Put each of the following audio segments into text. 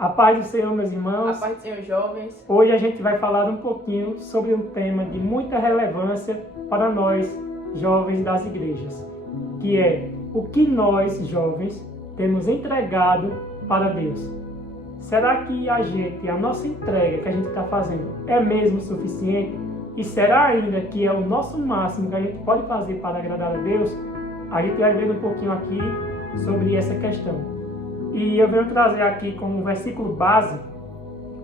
A paz do Senhor, meus A irmãos. paz do Senhor, jovens. Hoje a gente vai falar um pouquinho sobre um tema de muita relevância para nós, jovens das igrejas, que é o que nós, jovens, temos entregado para Deus. Será que a nossa entrega que a gente está fazendo é mesmo suficiente? E será ainda que é o nosso máximo que a gente pode fazer para agradar a Deus? A gente vai ver um pouquinho aqui sobre essa questão. E eu venho trazer aqui como versículo base,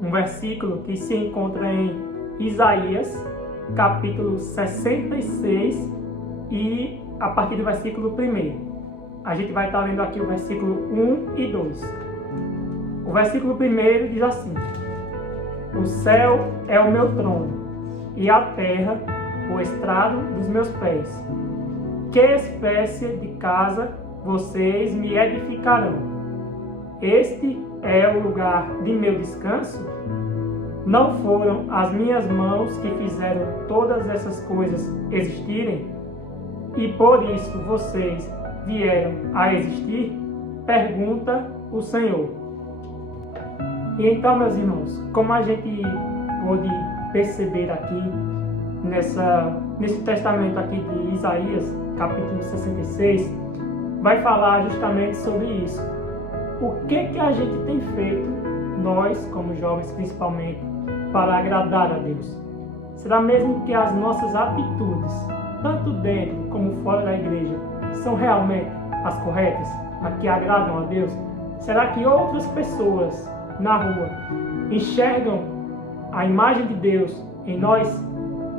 um versículo que se encontra em Isaías, capítulo 66, e a partir do versículo 1. A gente vai estar lendo aqui o versículo 1 e 2. O versículo 1 diz assim: O céu é o meu trono, e a terra o estrado dos meus pés. Que espécie de casa vocês me edificarão? Este é o lugar de meu descanso? Não foram as minhas mãos que fizeram todas essas coisas existirem? E por isso vocês vieram a existir? Pergunta o Senhor. E então, meus irmãos, como a gente pôde perceber aqui nesse testamento aqui de Isaías, capítulo 66, vai falar justamente sobre isso. O que a gente tem feito, nós como jovens principalmente, para agradar a Deus? Será mesmo que as nossas atitudes, tanto dentro como fora da igreja, são realmente as corretas, as que agradam a Deus? Será que outras pessoas na rua enxergam a imagem de Deus em nós?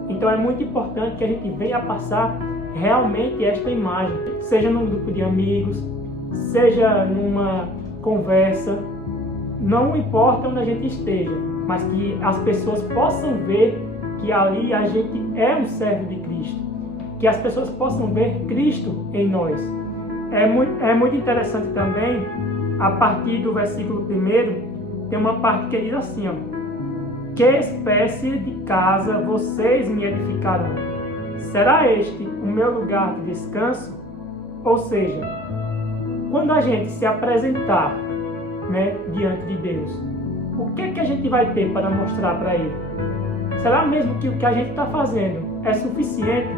Então é muito importante que a gente venha passar realmente esta imagem, seja num grupo de amigos, seja numa conversa, não importa onde a gente esteja, mas que as pessoas possam ver que ali a gente é um servo de Cristo, que as pessoas possam ver Cristo em nós. É muito interessante também, a partir do versículo 1, tem uma parte que diz assim, que espécie de casa vocês me edificarão? Será este o meu lugar de descanso? Ou seja, quando a gente se apresentar, diante de Deus, o que a gente vai ter para mostrar para Ele? Será mesmo que o que a gente está fazendo é suficiente?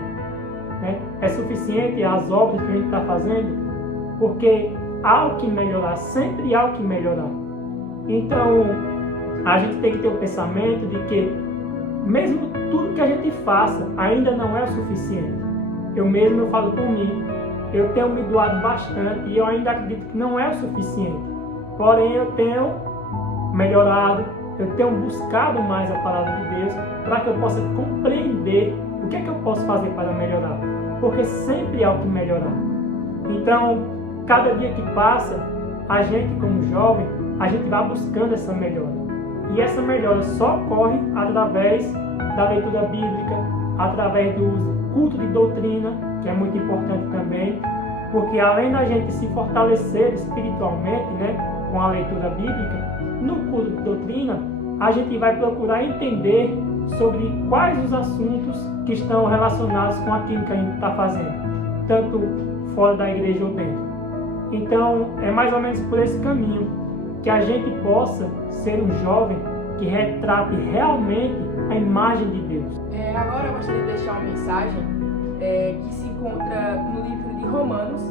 É suficiente as obras que a gente está fazendo? Porque há o que melhorar, sempre há o que melhorar. Então, a gente tem que ter o pensamento de que, mesmo tudo que a gente faça, ainda não é o suficiente. Eu falo por mim, eu tenho me doado bastante e eu ainda acredito que não é o suficiente. Porém, eu tenho melhorado, eu tenho buscado mais a palavra de Deus para que eu possa compreender o que é que eu posso fazer para melhorar. Porque sempre há o que melhorar. Então, cada dia que passa, a gente como jovem, a gente vai buscando essa melhora. E essa melhora só ocorre através da leitura bíblica, através do culto de doutrina, que é muito importante também, porque além da gente se fortalecer espiritualmente, com a leitura bíblica, no culto de doutrina, a gente vai procurar entender sobre quais os assuntos que estão relacionados com aquilo que a gente está fazendo, tanto fora da igreja ou dentro. Então, é mais ou menos por esse caminho que a gente possa ser um jovem que retrate realmente a imagem de Deus. Agora eu gostaria de deixar uma mensagem que se encontra no livro de Romanos,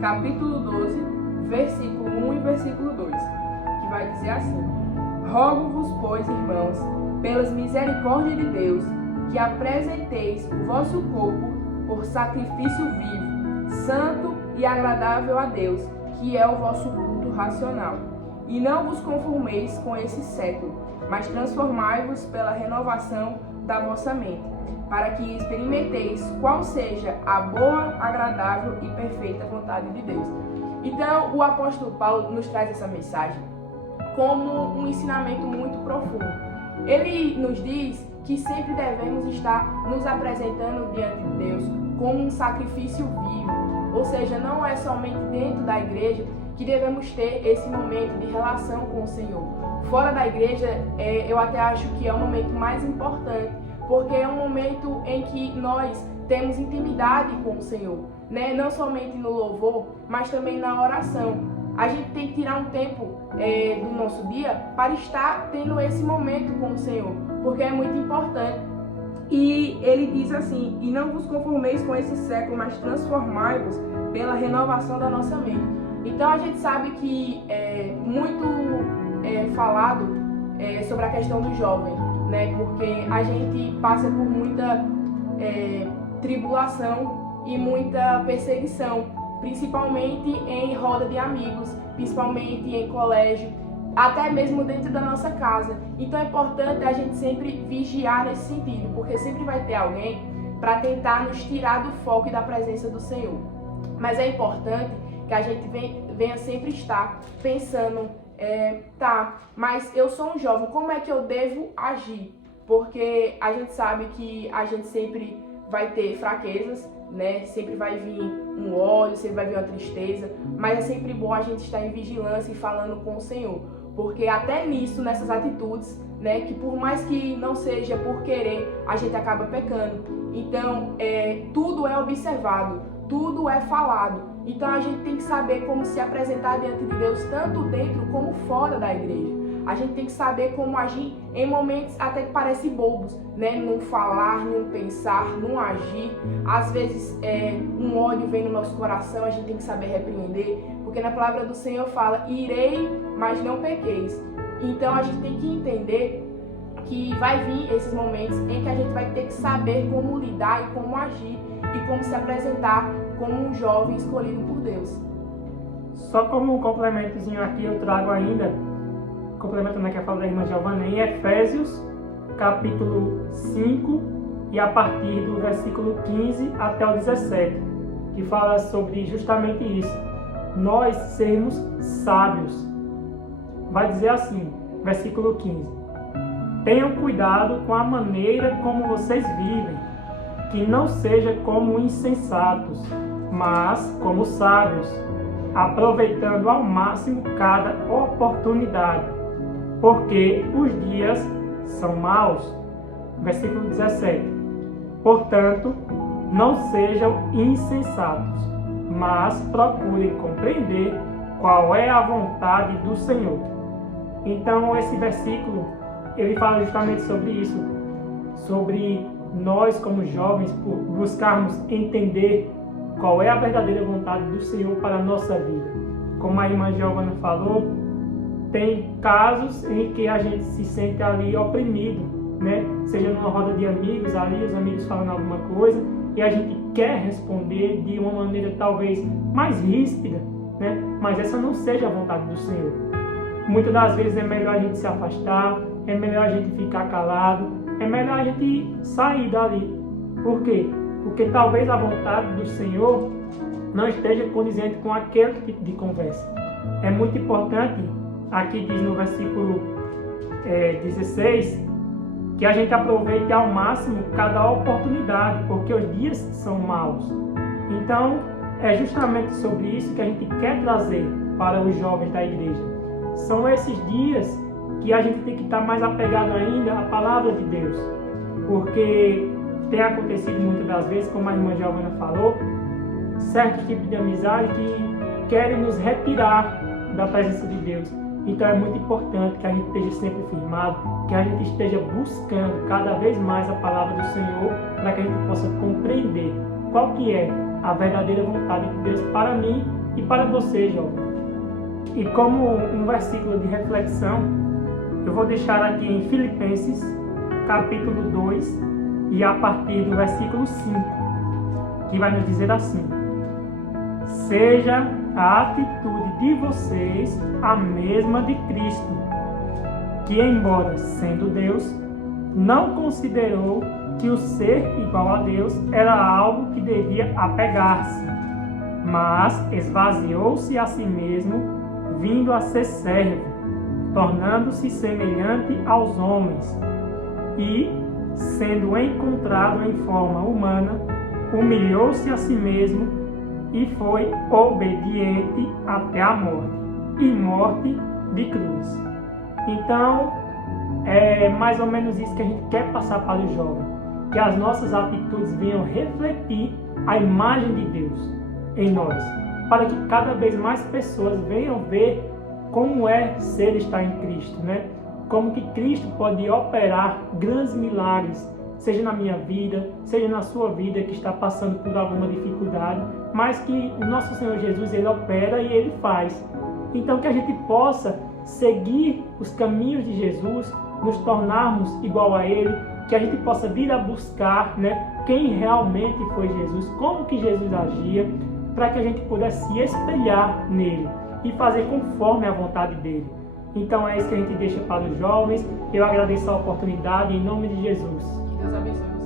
capítulo 12, versículo 1 e versículo 2, que vai dizer assim: Rogo-vos, pois, irmãos, pelas misericórdias de Deus, que apresenteis o vosso corpo por sacrifício vivo, santo e agradável a Deus, que é o vosso culto racional. E não vos conformeis com esse século, mas transformai-vos pela renovação da vossa mente, para que experimenteis qual seja a boa, agradável e perfeita vontade de Deus. Então, o apóstolo Paulo nos traz essa mensagem como um ensinamento muito profundo. Ele nos diz que sempre devemos estar nos apresentando diante de Deus como um sacrifício vivo, ou seja, não é somente dentro da igreja que devemos ter esse momento de relação com o Senhor. Fora da igreja, eu até acho que é o momento mais importante, porque é um momento em que nós temos intimidade com o Senhor, Não somente no louvor, mas também na oração. a gente tem que tirar um tempo do nosso dia para estar tendo esse momento com o Senhor, porque é muito importante. E ele diz assim: e não vos conformeis com esse século, mas transformai-vos pela renovação da nossa mente. Então a gente sabe que muito falado sobre a questão do jovem, né? Porque a gente passa por muita tribulação e muita perseguição, principalmente em roda de amigos, principalmente em colégio, até mesmo dentro da nossa casa. Então é importante a gente sempre vigiar nesse sentido, porque sempre vai ter alguém para tentar nos tirar do foco e da presença do Senhor. Mas é importante que a gente venha sempre estar pensando, mas eu sou um jovem, como é que eu devo agir? Porque a gente sabe que a gente sempre vai ter fraquezas, né? Sempre vai vir um ódio, sempre vai vir uma tristeza, mas é sempre bom a gente estar em vigilância e falando com o Senhor, porque até nisso, nessas atitudes, né, que por mais que não seja por querer, a gente acaba pecando. Então, tudo é observado, tudo é falado. Então a gente tem que saber como se apresentar diante de Deus, tanto dentro como fora da igreja. A gente tem que saber como agir em momentos até que parecem bobos, né? Num falar, num pensar, num agir. Às vezes um ódio vem no nosso coração, a gente tem que saber repreender, porque na palavra do Senhor fala: irei, mas não pequeis. Então a gente tem que entender que vai vir esses momentos em que a gente vai ter que saber como lidar e como agir e como se apresentar como um jovem escolhido por Deus. Só como um complementozinho aqui, eu trago ainda, complementando aqui a fala da irmã Giovana, em Efésios, capítulo 5, e a partir do versículo 15 até o 17, que fala sobre justamente isso, nós sermos sábios. Vai dizer assim, versículo 15: tenham cuidado com a maneira como vocês vivem, que não seja como insensatos, mas como sábios, aproveitando ao máximo cada oportunidade, porque os dias são maus. Versículo 17: portanto, não sejam insensatos, mas procurem compreender qual é a vontade do Senhor. Então, esse versículo, ele fala justamente sobre isso, sobre nós como jovens buscarmos entender qual é a verdadeira vontade do Senhor para a nossa vida. Como a irmã Giovana falou, tem casos em que a gente se sente ali oprimido, né? Seja numa roda de amigos, ali os amigos falando alguma coisa e a gente quer responder de uma maneira talvez mais ríspida, né? Mas essa não seja a vontade do Senhor. Muitas das vezes é melhor a gente se afastar, é melhor a gente ficar calado, é melhor a gente sair dali. Por quê? Porque talvez a vontade do Senhor não esteja condizente com aquele tipo de conversa. É muito importante, aqui diz no versículo 16, que a gente aproveite ao máximo cada oportunidade, porque os dias são maus. Então, é justamente sobre isso que a gente quer trazer para os jovens da igreja. São esses dias que a gente tem que estar mais apegado ainda à palavra de Deus, porque tem acontecido muitas das vezes, como a irmã Giovana falou, certos tipos de amizade que querem nos retirar da presença de Deus. Então é muito importante que a gente esteja sempre firmado, que a gente esteja buscando cada vez mais a palavra do Senhor, para que a gente possa compreender qual que é a verdadeira vontade de Deus para mim e para você, jovem. E como um versículo de reflexão, eu vou deixar aqui em Filipenses, capítulo 2, e a partir do versículo 5, que vai nos dizer assim: seja a atitude de vocês a mesma de Cristo, que, embora sendo Deus, não considerou que o ser igual a Deus era algo que devia apegar-se, mas esvaziou-se a si mesmo, vindo a ser servo, tornando-se semelhante aos homens, e, sendo encontrado em forma humana, humilhou-se a si mesmo e foi obediente até a morte, e morte de cruz. Então, é mais ou menos isso que a gente quer passar para o jovem, que as nossas atitudes venham refletir a imagem de Deus em nós, para que cada vez mais pessoas venham ver como é ser estar em Cristo, né? Como que Cristo pode operar grandes milagres, seja na minha vida, seja na sua vida que está passando por alguma dificuldade, mas que o nosso Senhor Jesus, Ele opera e Ele faz. Então que a gente possa seguir os caminhos de Jesus, nos tornarmos igual a Ele, que a gente possa vir a buscar, né, quem realmente foi Jesus, como que Jesus agia, para que a gente pudesse se espelhar nele e fazer conforme a vontade dele. Então é isso que a gente deixa para os jovens. Eu agradeço a oportunidade em nome de Jesus. Que Deus abençoe você.